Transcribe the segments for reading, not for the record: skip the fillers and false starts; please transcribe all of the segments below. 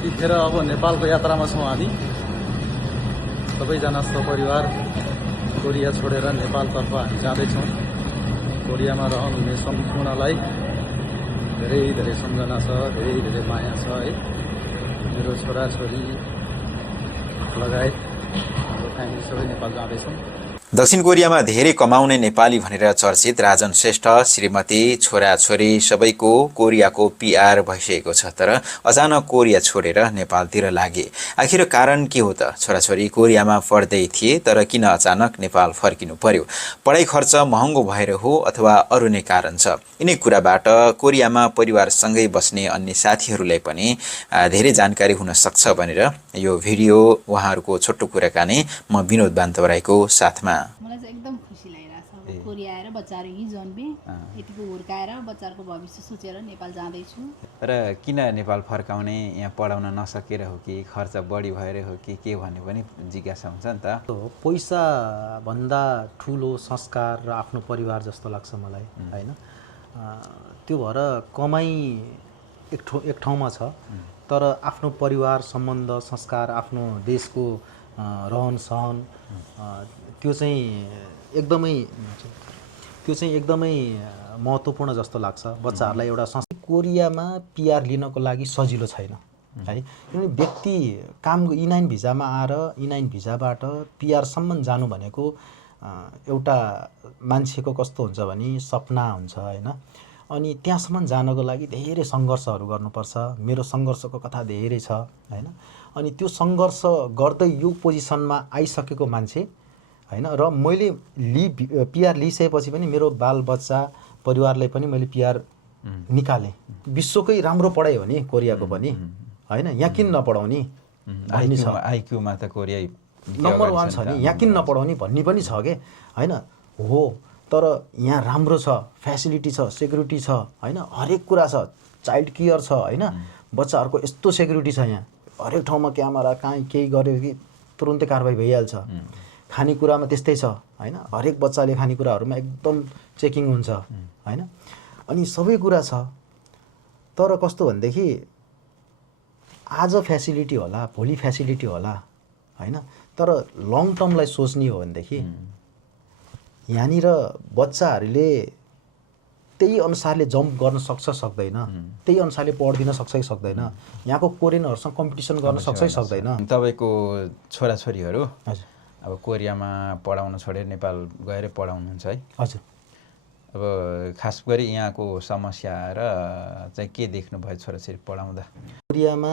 यतिखेर अब नेपालको यात्रामा छौँ हामी सबैजना सपरिवार कोरिया छोडेर नेपालतर्फ हामी जाँदैछौँ। कोरियामा रहनुहुने सम्पूर्णलाई धेरै धेरै सम्झना छ, धेरै धेरै माया छ है। मेरो छोराछोरी लगायत हाम्रो फ्यामिली सबै नेपाल जाँदैछौँ। दक्षिण कोरियामा धेरै कमाउने नेपाली भनेर चर्चित राजन श्रेष्ठ श्रीमती छोराछोरी सबैको कोरियाको पिआर भइसकेको छ, तर अचानक कोरिया छोडेर नेपालतिर लागे। आखिर कारण के हो त? छोराछोरी कोरियामा पढ्दै थिए, तर किन अचानक नेपाल फर्किनु पर्यो? पढाइ खर्च महँगो भएर हो अथवा अरू नै कारण छ? यिनै कुराबाट कोरियामा परिवारसँगै बस्ने अन्य साथीहरूलाई पनि धेरै जानकारी हुन सक्छ भनेर यो भिडियो उहाँहरूको छोटो कुराकानी म विनोद बान्तवराईको साथमा। मलाई चाहिँ एकदम खुसी लागिरहेछ। कोरिया आएर बच्चाहरू यहीँ जन्मे, यतिको हुर्काएर बच्चाहरूको भविष्य सोचेर नेपाल जाँदैछु। र किन नेपाल फर्काउने? यहाँ पढाउन नसकेर हो कि खर्च बढी भएर हो कि के भन्ने पनि जिज्ञासा हुन्छ नि त। पैसा भन्दा ठुलो संस्कार र आफ्नो परिवार जस्तो लाग्छ मलाई हैन। त्यो भएर कमाइ एक ठाउँमा छ, तर आफ्नो परिवार सम्बन्ध संस्कार आफ्नो देशको रहन सहन त्यो चाहिँ एकदमै महत्त्वपूर्ण जस्तो लाग्छ बच्चाहरूलाई। एउटा कोरियामा पिआर लिनको लागि सजिलो छैन है, किनभने व्यक्ति काम E9 भिजामा आएर E9 भिजाबाट पिआरसम्म जानु भनेको एउटा मान्छेको कस्तो हुन्छ भने सपना हुन्छ हैन। अनि त्यहाँसम्म जानको लागि धेरै सङ्घर्षहरू गर्नुपर्छ। मेरो सङ्घर्षको कथा धेरै छ हैन। अनि त्यो सङ्घर्ष गर्दै यो पोजिसनमा आइसकेको मान्छे हैन, र मैले पिआर लिइसकेपछि पनि मेरो बालबच्चा परिवारलाई पनि मैले पिआर निकालेँ। विश्वकै राम्रो पढाइ हो नि कोरियाको पनि हैन, यहाँ किन नपढाउने भन्ने छ। आइक्यूमा त कोरिया नम्बर 1 छ नि, यहाँ किन नपढाउने भन्ने पनि छ के हैन। हो, तर यहाँ राम्रो छ, फेसिलिटी छ, सेक्युरिटी छ हैन, हरेक कुरा छ, चाइल्ड केयर छ हैन, बच्चाहरूको यस्तो सेक्युरिटी छ यहाँ। हरेक ठाउँमा क्यामेरा, कहीँ केही गर्यो कि तुरुन्तै कारबाही भइहाल्छ। खानेकुरामा त्यस्तै छ हैन, हरेक बच्चाले खानेकुराहरूमा एकदम चेकिङ हुन्छ हैन। अनि सबै कुरा छ, तर कस्तो भनेदेखि आज फेसिलिटी होला, भोलि फेसिलिटी होला हैन, तर लङ टर्मलाई सोच्ने हो भनेदेखि यहाँनिर बच्चाहरूले त्यही अनुसारले जम्प गर्न सक्छ सक्दैन, त्यही अनुसारले पढ्दिन सक्छ कि सक्दैन, यहाँको कोरियनहरूसँग कम्पिटिसन गर्न सक्छ कि सक्दैन। तपाईँको छोराछोरीहरू हजुर अब कोरियामा पढाउन छोडेर नेपाल गएर पढाउनुहुन्छ है? हजुर। अब खास गरी यहाँको समस्या र चाहिँ के देख्नुभयो छोराछोरी पढाउँदा? कोरियामा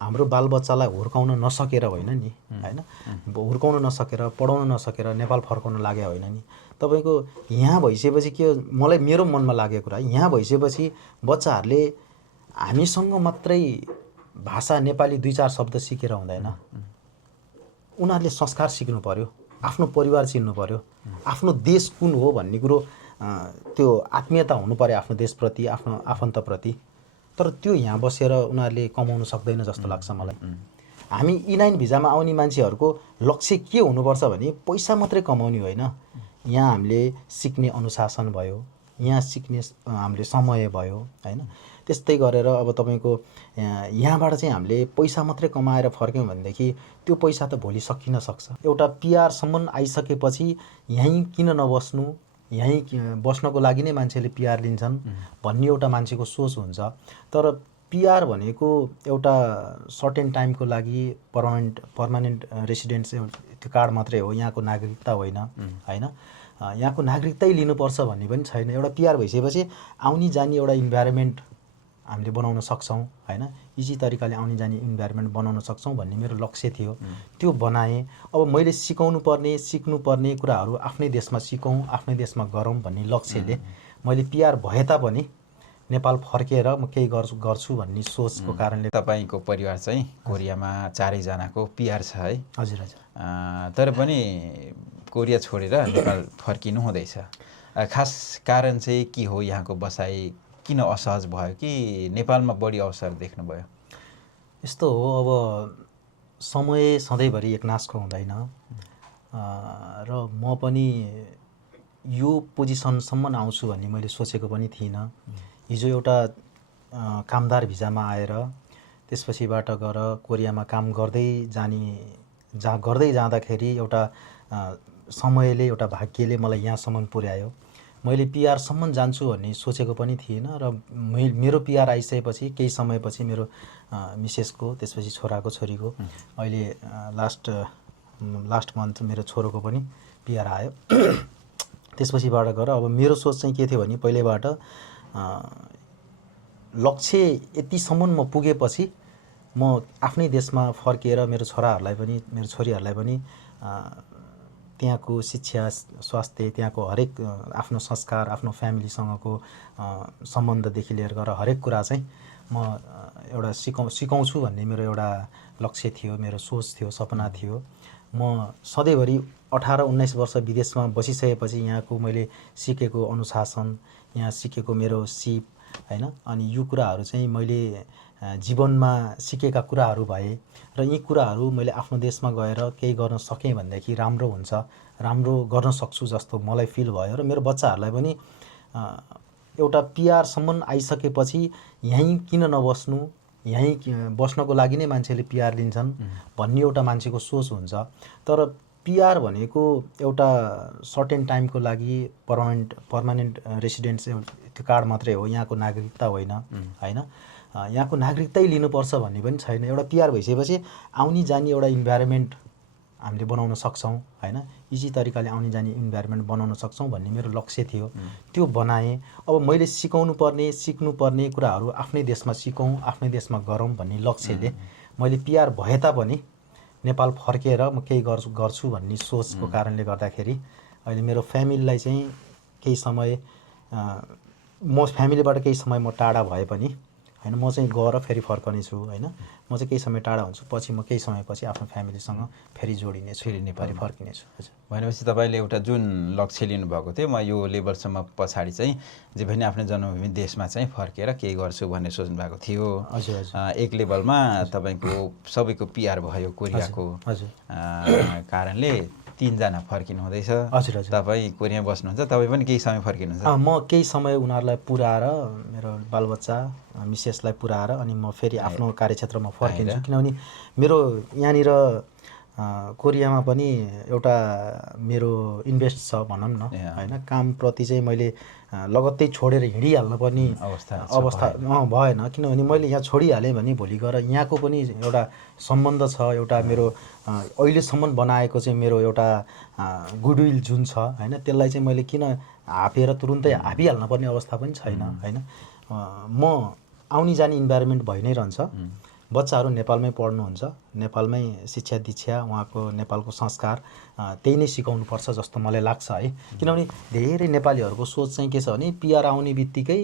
हाम्रो बालबच्चालाई हुर्काउन नसकेर होइन नि हैन, हुर्काउन नसकेर पढाउन नसकेर नेपाल फर्काउन लाग्यो होइन नि। तपाईँको यहाँ भइसकेपछि के मलाई मेरो मनमा लागेको कुरा, यहाँ भइसकेपछि बच्चाहरूले हामीसँग मात्रै भाषा नेपाली 2-4 शब्द सिकेर हुँदैन। उनीहरूले संस्कार सिक्नु पर्यो, आफ्नो परिवार चिन्नु पर्यो, आफ्नो देश कुन हो भन्ने कुरो त्यो आत्मीयता हुनु पर्यो आफ्नो देशप्रति, आफ्नो आफन्तप्रति। तर त्यो यहाँ बसेर उनीहरूले कमाउन सक्दैन जस्तो लाग्छ मलाई। हामी E9 भिजामा आउने मान्छेहरूको लक्ष्य के हुनुपर्छ भने पैसा मात्रै कमाउने होइन, यहाँ हामीले सिक्ने अनुशासन भयो, यहाँ सिक्ने हामीले समय भयो हैन। त्यस्तै गरेर अब तपाईँको यहाँबाट चाहिँ हामीले पैसा मात्रै कमाएर फर्क्यौँ भनेदेखि त्यो पैसा त भोलि सकिन सक्छ। एउटा पिआरसम्म आइसकेपछि यहीँ किन नबस्नु, यहीँ बस्नको लागि नै मान्छेले पिआर लिन्छन् भन्ने एउटा मान्छेको सोच हुन्छ। तर पिआर भनेको एउटा सर्टेन टाइमको लागि पर्मानेन्ट रेसिडेन्स त्यो कार्ड मात्रै हो, यहाँको नागरिकता होइन हैन। यहाँको नागरिकतै लिनुपर्छ भन्ने पनि छैन। एउटा पिआर भइसकेपछि आउने जाने एउटा इन्भाइरोमेन्ट हामीले बनाउन सक्छौँ हैन, इजी तरिकाले आउने जाने इन्भाइरोमेन्ट बनाउन सक्छौँ भन्ने मेरो लक्ष्य थियो। त्यो बनाएँ। अब मैले सिकाउनुपर्ने सिक्नुपर्ने कुराहरू आफ्नै देशमा सिकौँ, आफ्नै देशमा गरौँ भन्ने लक्ष्यले मैले पिआर भए तापनि नेपाल फर्केर म केही गर्छु भन्ने सोचको कारणले। तपाईँको परिवार चाहिँ कोरियामा 4 जनाको पिआर छ है? हजुर हजुर। तर पनि कोरिया छोडेर नेपाल फर्किनु हुँदैछ। खास कारण चाहिँ के हो? यहाँको बसाइ किन असहज भयो कि नेपालमा बढी अवसर देख्नुभयो? यस्तो हो, अब समय सधैँभरि एकनासको हुँदैन र म पनि यो पोजिसनसम्म आउँछु भन्ने मैले सोचेको पनि थिइनँ। हिजो एउटा कामदार भिजामा आएर त्यसपछिबाट गएर कोरियामा काम गर्दै जाँदाखेरि एउटा समयले एउटा भाग्यले मलाई यहाँसम्म पुर्यायो। मैले पिआरसम्म जान्छु भन्ने सोचेको पनि थिइनँ र मेरो पिआर आइसकेपछि केही समयपछि मेरो मिसेसको त्यसपछि छोरीको अहिले लास्ट मन्थ मेरो छोरोको पनि पिआर आयो। त्यसपछिबाट गएर अब मेरो सोच चाहिँ के थियो भने पहिलेबाट लक्ष्य यतिसम्म म पुगेपछि म आफ्नै देशमा फर्किएर मेरो छोराहरूलाई पनि मेरो छोरीहरूलाई पनि त्यहाँको शिक्षा स्वास्थ्य त्यहाँको हरेक आफ्नो संस्कार आफ्नो फ्यामिलीसँगको सम्बन्धदेखि लिएर गएर हरेक कुरा चाहिँ म एउटा सिकाउँछु भन्ने मेरो एउटा लक्ष्य थियो, मेरो सोच थियो, सपना थियो। म सधैँभरि 18-19 वर्ष विदेशमा बसिसकेपछि यहाँको मैले सिकेको अनुशासन, यहाँ सिकेको मेरो सिप हैन, अनि यो कुराहरू चाहिँ मैले जीवनमा सिकेका कुराहरू भए र यी कुराहरू मैले आफ्नो देशमा गएर केही गर्न सकेँ भनेदेखि राम्रो हुन्छ, राम्रो गर्न सक्छु जस्तो मलाई फिल भयो। र मेरो बच्चाहरूलाई पनि एउटा पिआरसम्म आइसकेपछि यहीँ किन नबस्नु, यहीँ बस्नको लागि नै मान्छेले पिआर लिन्छन् भन्ने एउटा मान्छेको सोच हुन्छ। तर पिआर भनेको एउटा सर्टेन टाइमको लागि पर्मानेन्ट रेसिडेन्स त्यो कार्ड मात्रै हो, यहाँको नागरिकता होइन हैन। यहाँको नागरिकतै लिनुपर्छ भन्ने पनि छैन। एउटा पिआर भइसकेपछि आउने जाने एउटा इन्भाइरोमेन्ट हामीले बनाउन सक्छौँ हैन, इजी तरिकाले आउने जाने इन्भाइरोमेन्ट बनाउन सक्छौँ भन्ने मेरो लक्ष्य थियो। त्यो बनाएँ। अब मैले सिक्नुपर्ने कुराहरू आफ्नै देशमा सिकौँ, आफ्नै देशमा गरौँ भन्ने लक्ष्यले मैले पिआर भए तापनि नेपाल फर्केर म केही गर्छु भन्ने सोचको कारणले गर्दाखेरि अहिले मेरो फ्यामिलीलाई चाहिँ केही समय म फ्यामिलीबाट केही समय म टाढा भए पनि हैन, म चाहिँ गएर फेरि फर्कने छु हैन। म चाहिँ केही समय टाढा हुन्छु, पछि म केही समयपछि आफ्नो फ्यामिलीसँग फेरि जोडिनेछु, फेरि नेपाली फर्किनेछु। हजुर, भनेपछि तपाईँले एउटा जुन लक्ष्य लिनुभएको थियो, म यो लेभलसम्म पछाडि चाहिँ जे पनि आफ्नो जन्मभूमि देशमा चाहिँ फर्केर केही गर्छु भन्ने सोच्नु भएको थियो। हजुर हजुर। एक लेभलमा तपाईँको सबैको पिआर भयो कोरियाको कारणले 3 जना फर्किनु हुँदैछ। हजुर हजुर। तपाईँ कोरियामा बस्नुहुन्छ, तपाईँ पनि केही समय फर्किनुहुन्छ? म केही समय उनीहरूलाई पुऱ्याएर मेरो बालबच्चा मिसेसलाई पुऱ्याएर अनि म फेरि आफ्नो कार्यक्षेत्रमा फर्किन्छु। किनभने मेरो यहाँनिर कोरियामा पनि एउटा मेरो इन्भेस्ट छ भनौँ न हैन। कामप्रति चाहिँ मैले लगत्तै छोडेर हिँडिहाल्नु पर्ने अवस्था भएन। किनभने मैले यहाँ छोडिहालेँ भने भोलि गएर यहाँको पनि एउटा सम्बन्ध छ, एउटा मेरो अहिलेसम्म बनाएको चाहिँ मेरो एउटा गुडविल जुन छ हैन, त्यसलाई चाहिँ मैले किन हापेर तुरुन्तै हापिहाल्नु पर्ने अवस्था पनि छैन हैन। म आउने जाने इन्भाइरोमेन्ट भइ नै रहन्छ। बच्चाहरू नेपालमै पढ्नुहुन्छ, नेपालमै शिक्षा दीक्षा उहाँको नेपालको संस्कार त्यही नै सिकाउनुपर्छ जस्तो मलाई लाग्छ है। किनभने धेरै नेपालीहरूको सोच चाहिँ के छ भने पिआर आउने बित्तिकै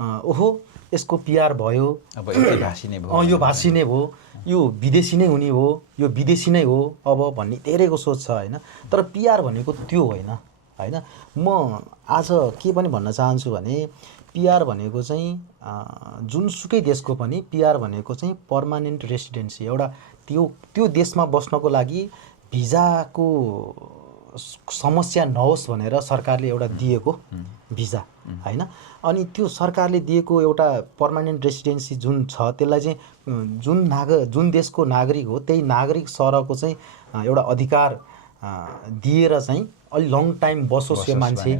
ओहो यसको पिआर भयो, अब यति भाषी नै भयो, यो भाषी नै भयो, यो विदेशी नै हुने हो, यो विदेशी नै हो अब भन्ने धेरैको सोच छ हैन। तर पिआर भनेको त्यो होइन हैन। म आज के पनि भन्न चाहन्छु भने पिआर भनेको चाहिँ जुनसुकै देशको पनि पिआर भनेको चाहिँ पर्मानेन्ट रेसिडेन्सी, एउटा त्यो देशमा बस्नको लागि भिजाको समस्या नहोस् भनेर सरकारले एउटा दिएको भिजा हैन। अनि त्यो सरकारले दिएको एउटा पर्मानेन्ट रेसिडेन्सी जुन छ त्यसलाई चाहिँ जुन देशको नागरिक हो त्यही नागरिक सरहको चाहिँ एउटा अधिकार दिएर चाहिँ अलि लङ टाइम बसोस् यो मान्छे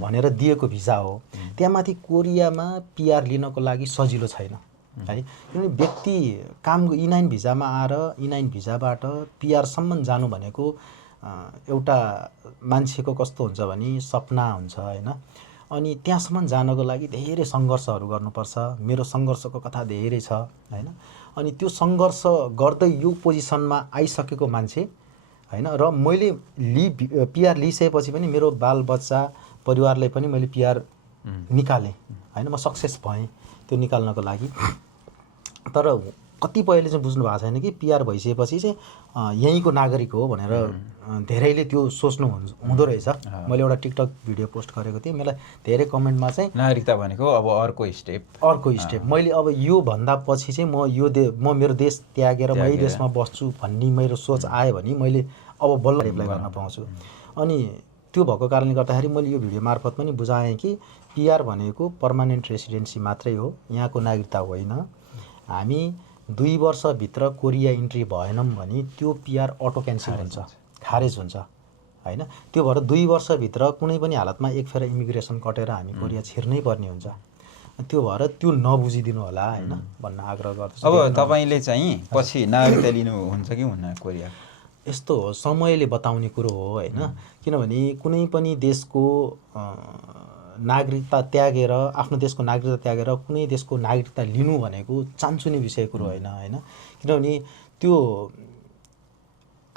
भनेर दिएको भिजा हो। त्यहाँमाथि कोरियामा पिआर लिनको लागि सजिलो छैन है। किनभने व्यक्ति काम E9 भिजामा आएर E9 भिजाबाट पिआरसम्म जानु भनेको एउटा मान्छेको कस्तो हुन्छ भने सपना हुन्छ हैन। अनि त्यहाँसम्म जानको लागि धेरै सङ्घर्षहरू गर्नुपर्छ। मेरो सङ्घर्षको कथा धेरै छ हैन। अनि त्यो सङ्घर्ष गर्दै यो पोजिसनमा आइसकेको मान्छे हैन। र मैले पिआर लिइसकेपछि पनि मेरो बालबच्चा परिवारलाई पनि मैले पिआर निकालेँ हैन। म सक्सेस भएँ त्यो निकाल्नको लागि। तर कतिपयले चाहिँ बुझ्नु भएको छैन कि पिआर भइसकेपछि चाहिँ यहीँको नागरिक हो भनेर धेरैले त्यो सोच्नु हुँदो रहेछ। मैले एउटा टिकटक भिडियो पोस्ट गरेको थिएँ, मलाई धेरै कमेन्टमा चाहिँ नागरिकता भनेको अब अर्को स्टेप मैले अब यो भन्दा पछि चाहिँ म मेरो देश त्यागेर म यही देशमा बस्छु भन्ने मेरो सोच आयो भने मैले अब बल्ल एप्लाई गर्न पाउँछु। अनि त्यो भएको कारणले गर्दाखेरि मैले यो भिडियो मार्फत पनि बुझाएँ कि पिआर भनेको पर्मानेन्ट रेसिडेन्सी मात्रै हो, यहाँको नागरिकता होइन। हामी 2 वर्षभित्र कोरिया इन्ट्री भएनौँ भने त्यो पिआर अटो क्यान्सल हुन्छ, खारेज हुन्छ होइन। त्यो भएर 2 वर्षभित्र कुनै पनि हालतमा एक फेर इमिग्रेसन कटेर हामी कोरिया छिर्नै पर्ने हुन्छ। त्यो भएर त्यो नबुझिदिनु होला होइन भन्न आग्रह गर्दछु। अब तपाईँले चाहिँ पछि नागरिकता लिनुहुन्छ कि हुन्न कोरिया? यस्तो हो, समयले बताउने कुरो हो होइन। किनभने कुनै पनि देशको नागरिकता त्यागेर, आफ्नो देशको नागरिकता त्यागेर कुनै देशको नागरिकता लिनु भनेको चान्चुने विषय कुरो होइन होइन। किनभने त्यो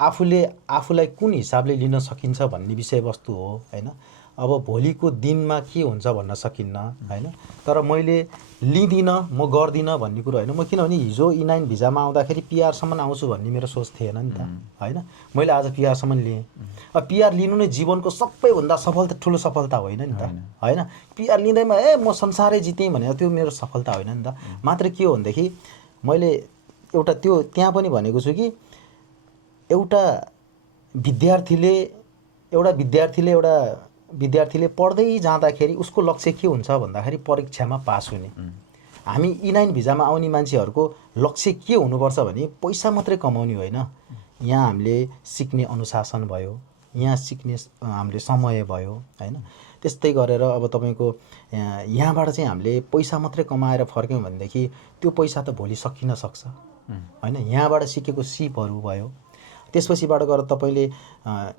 आफूलाई कुन हिसाबले लिन सकिन्छ भन्ने विषयवस्तु हो होइन। अब भोलिको दिनमा के हुन्छ भन्न सकिन्न होइन। तर मैले लिँदिनँ, म गर्दिनँ भन्ने कुरो होइन। म किनभने हिजो E9 भिजामा आउँदाखेरि पिआरसम्म आउँछु भन्ने मेरो सोच थिएन नि त होइन। मैले आज पिआरसम्म लिएँ। अब पिआर लिनु नै जीवनको सबैभन्दा ठुलो सफलता होइन नि त होइन। पिआर लिँदैमा म संसारै जितेँ भनेर त्यो मेरो सफलता होइन नि त। मात्र के हो भनेदेखि मैले एउटा त्यो त्यहाँ पनि भनेको छु कि एउटा विद्यार्थीले पढ्दै जाँदाखेरि उसको लक्ष्य के हुन्छ भन्दाखेरि परीक्षामा पास हुने। हामी E9 भिजामा आउने मान्छेहरूको लक्ष्य के हुनुपर्छ भने पैसा मात्रै कमाउने होइन। यहाँ हामीले सिक्ने अनुशासन भयो, यहाँ सिक्ने हामीले समय भयो होइन। त्यस्तै गरेर अब तपाईँको यहाँबाट चाहिँ हामीले पैसा मात्रै कमाएर फर्क्यौँ भनेदेखि त्यो पैसा त भोलि सकिन सक्छ होइन। यहाँबाट सिकेको सिपहरू भयो, त्यसपछिबाट गएर तपाईँले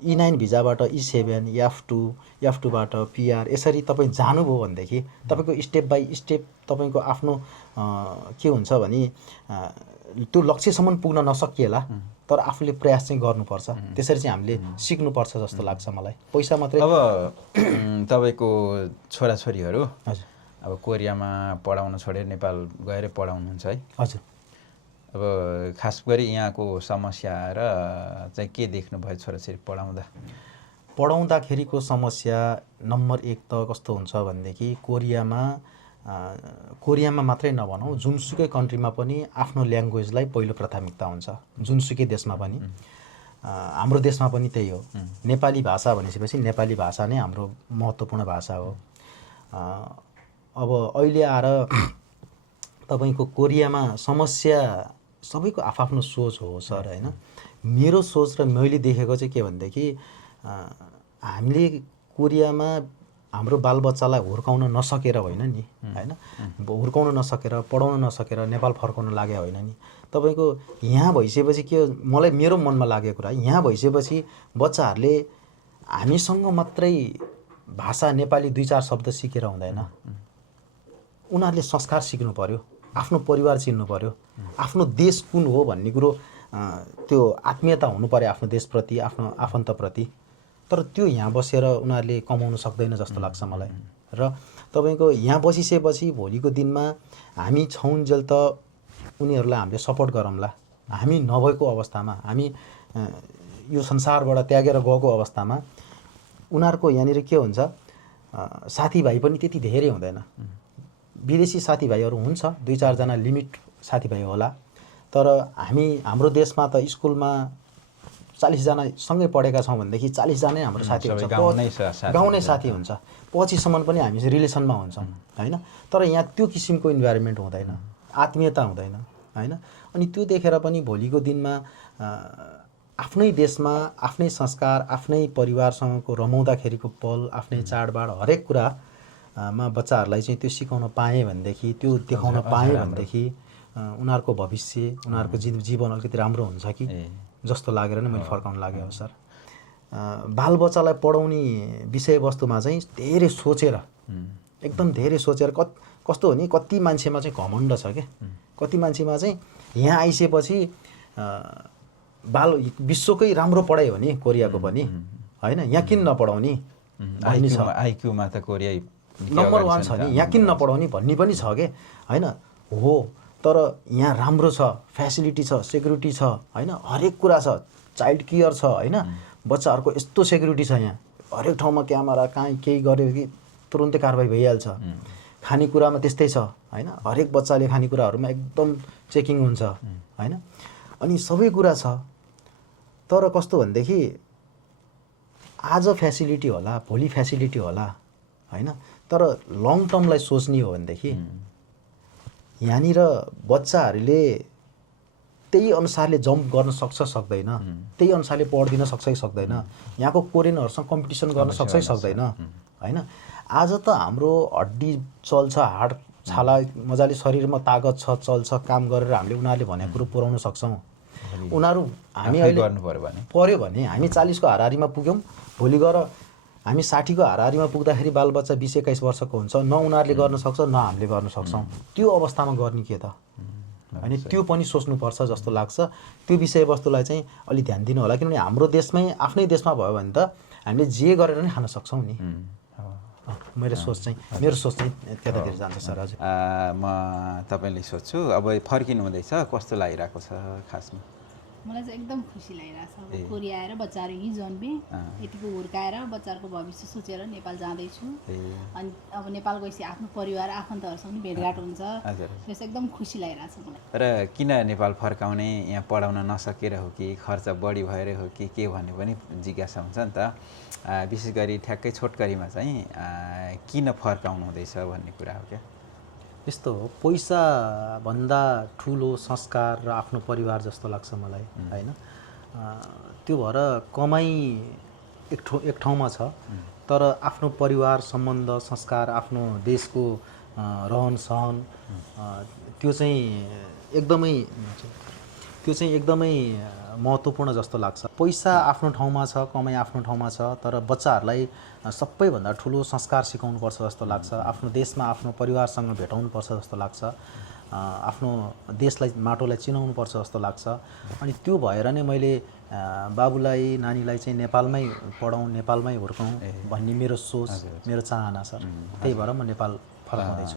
E9 भिजाबाट E7 F2बाट पिआर यसरी तपाईँ जानुभयो भनेदेखि तपाईँको स्टेप बाई स्टेप तपाईँको आफ्नो के हुन्छ भने त्यो लक्ष्यसम्म पुग्न नसकिएला, तर आफूले प्रयास चाहिँ गर्नुपर्छ। त्यसरी चाहिँ हामीले सिक्नुपर्छ जस्तो लाग्छ मलाई, पैसा मात्रै। अब तपाईँको छोराछोरीहरू हजुर अब कोरियामा पढाउन छोडेर नेपाल गएर पढाउनुहुन्छ है? हजुर। अब खास गरी यहाँको समस्या र चाहिँ के देख्नुभयो छोराछोरी पढाउँदाखेरिको समस्या नम्बर 1 त कस्तो हुन्छ भनेदेखि कोरियामा मात्रै नभनौँ, जुनसुकै कन्ट्रीमा पनि आफ्नो ल्याङ्ग्वेजलाई पहिलो प्राथमिकता हुन्छ, जुनसुकै देशमा पनि। हाम्रो देशमा पनि त्यही हो। नेपाली भाषा भनेपछि नेपाली भाषा नै हाम्रो महत्त्वपूर्ण भाषा हो। अब अहिले आएर तपाईँको कोरियामा समस्या सबैको आफ्नो सोच हो सर होइन। मेरो सोच र मैले देखेको चाहिँ के भनेदेखि हामीले कोरियामा हाम्रो बालबच्चालाई हुर्काउन नसकेर होइन नि होइन, हुर्काउन नसकेर, पढाउन नसकेर नेपाल फर्काउन लागे होइन नि। तपाईँको यहाँ भइसकेपछि के मलाई मेरो मनमा लागेको कुरा, यहाँ भइसकेपछि बच्चाहरूले हामीसँग मात्रै भाषा नेपाली 2-4 शब्द सिकेर हुँदैन। उनीहरूले संस्कार सिक्नु पर्यो, आफ्नो परिवार चिन्नु पर्यो, आफ्नो देश कुन हो भन्ने कुरो त्यो आत्मीयता हुनु पर्यो आफ्नो देशप्रति, आफ्नो आफन्तप्रति। तर त्यो यहाँ बसेर उनीहरूले कमाउन सक्दैन जस्तो लाग्छ मलाई। र तपाईँको यहाँ बसिसकेपछि भोलिको दिनमा हामी छौन्जेल त उनीहरूलाई हामीले सपोर्ट गरौँला। हामी नभएको अवस्थामा, हामी यो संसारबाट त्यागेर गएको अवस्थामा उनीहरूको यहाँनिर के हुन्छ, साथीभाइ पनि त्यति धेरै हुँदैन। विदेशी साथीभाइहरू हुन्छ, 2-4 जना लिमिट साथीभाइ होला। तर हाम्रो देशमा त स्कुलमा 40 जना सँगै पढेका छौँ भनेदेखि 40 जनै हाम्रो साथी हुन्छ, गाउँनै साथी हुन्छ, पछिसम्म पनि हामी रिलेसनमा हुन्छौँ होइन। तर यहाँ त्यो किसिमको इन्भाइरोमेन्ट हुँदैन, आत्मीयता हुँदैन होइन। अनि त्यो देखेर पनि भोलिको दिनमा आफ्नै देशमा आफ्नै संस्कार, आफ्नै परिवारसँगको रमाउँदाखेरिको पल, आफ्नै चाडबाड, हरेक कुरामा बच्चाहरूलाई चाहिँ त्यो सिकाउन पाएँ भनेदेखि, त्यो देखाउन पाएँ भनेदेखि उनीहरूको भविष्य, उनीहरूको जीवन अलिकति राम्रो हुन्छ कि जस्तो लागेर नै मैले फर्काउन लागेँ हो सर। बालबच्चालाई पढाउने विषयवस्तुमा चाहिँ धेरै सोचेर, एकदम धेरै सोचेर, कस्तो हो नि, कति मान्छेमा चाहिँ घमण्ड छ क्या। कति मान्छेमा चाहिँ यहाँ आइसकेपछि विश्वकै राम्रो पढाइ हो नि कोरियाको पनि होइन, यहाँ किन नपढाउने भन्ने छ। आइक्यूमा त कोरिया नम्बर 1 छ नि, यहाँ किन नपढाउने भन्ने पनि छ क्या होइन। हो, तर यहाँ राम्रो छ, फेसिलिटी छ, सेक्युरिटी छ होइन, हरेक कुरा छ, चाइल्ड केयर छ होइन, बच्चाहरूको यस्तो सेक्युरिटी छ यहाँ, हरेक ठाउँमा क्यामेरा, कहीँ केही गर्यो कि तुरुन्तै कारबाही भइहाल्छ। खानेकुरामा त्यस्तै छ होइन, हरेक बच्चाले खानेकुराहरूमा एकदम चेकिङ हुन्छ होइन। अनि सबै कुरा छ। तर कस्तो भनेदेखि आज फेसिलिटी होला, भोलि फेसिलिटी होला होइन, तर लङ टर्मलाई सोच्ने हो भनेदेखि यहाँनिर बच्चाहरूले त्यही अनुसारले जम्प गर्न सक्छ सक्दैन, त्यही अनुसारले पढिदिन सक्छ कि सक्दैन, यहाँको कोरियनहरूसँग कम्पिटिसन गर्न सक्छ कि सक्दैन होइन। आज त हाम्रो हड्डी चल्छ, हाड छाला मजाले शरीरमा तागत छ, चल्छ, काम गरेर हामीले उनीहरूले भनेको कुरो पुऱ्याउन सक्छौँ। उनीहरू हामी अहिले पर्यो भने हामी 40 को हाराहारीमा पुग्यौँ, भोलि गएर हामी 60 को हाराहारीमा पुग्दाखेरि बालबच्चा 20-21 वर्षको हुन्छ, न उनीहरूले गर्न सक्छ न हामीले गर्न सक्छौँ। त्यो अवस्थामा गर्ने के त अनि त्यो पनि सोच्नुपर्छ जस्तो लाग्छ। त्यो विषयवस्तुलाई चाहिँ अलि ध्यान दिनु होला, किनभने हाम्रो देशमै आफ्नै देशमा भयो भने त हामीले जे गरेर नै खान सक्छौँ नि। मेरो सोच चाहिँ त्यतातिर जान्छ सर। हजुर म तपाईँले सोध्छु, अब फर्किनु हुँदैछ, कस्तो लागिरहेको छ खासमा? मलाई चाहिँ एकदम खुसी लागिरहेछ। अब कोरिया आएर बच्चाहरू यहीँ जन्मे, यतिको हुर्काएर बच्चाहरूको भविष्य सोचेर नेपाल जाँदैछु। अनि अब नेपाल गएपछि आफ्नो परिवार आफन्तहरूसँग पनि भेटघाट हुन्छ, त्यस एकदम खुसी लागिरहेछ मलाई। र किन नेपाल फर्काउने, यहाँ पढाउन नसकेर हो कि खर्च बढी भएर हो कि के भन्ने पनि जिज्ञासा हुन्छ नि त। विशेष गरी ठ्याक्कै छोटकरीमा चाहिँ किन फर्काउनु हुँदैछ भन्ने कुरा हो क्या? यस्तो हो, पैसाभन्दा ठुलो संस्कार र आफ्नो परिवार जस्तो लाग्छ मलाई होइन। त्यो भएर कमाइ एक ठाउँमा छ, तर आफ्नो परिवार सम्बन्ध, संस्कार, आफ्नो देशको रहन सहन त्यो चाहिँ एकदमै महत्त्वपूर्ण जस्तो लाग्छ। पैसा आफ्नो ठाउँमा छ, कमाइ आफ्नो ठाउँमा छ, तर बच्चाहरूलाई सबैभन्दा ठुलो संस्कार सिकाउनुपर्छ जस्तो लाग्छ। आफ्नो देशमा आफ्नो परिवारसँग भेटाउनुपर्छ जस्तो लाग्छ, आफ्नो देशलाई, माटोलाई चिनाउनुपर्छ जस्तो लाग्छ। अनि त्यो भएर नै मैले बाबुलाई, नानीलाई चाहिँ नेपालमै पढाउँ, नेपालमै हुर्काउँ भन्ने मेरो सोच, मेरो चाहना छ। त्यही भएर म नेपाल फर्काउँदैछु।